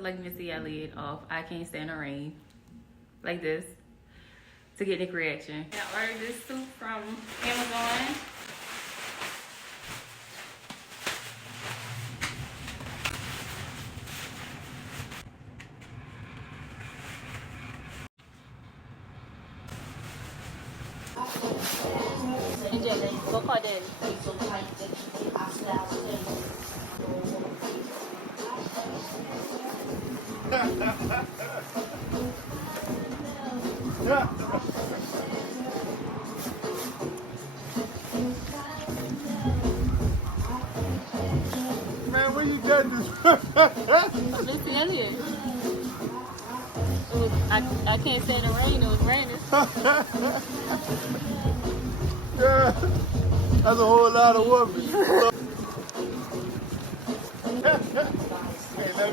up like Missy Elliott off I Can't Stand the Rain. Like this. To get Nick reaction. I ordered this soup from Amazon. Go call Daddy. Man, where you got this? Missy Elliott. I Can't Stand the Rain. It was raining. Yeah, that's a whole lot of women. Hey,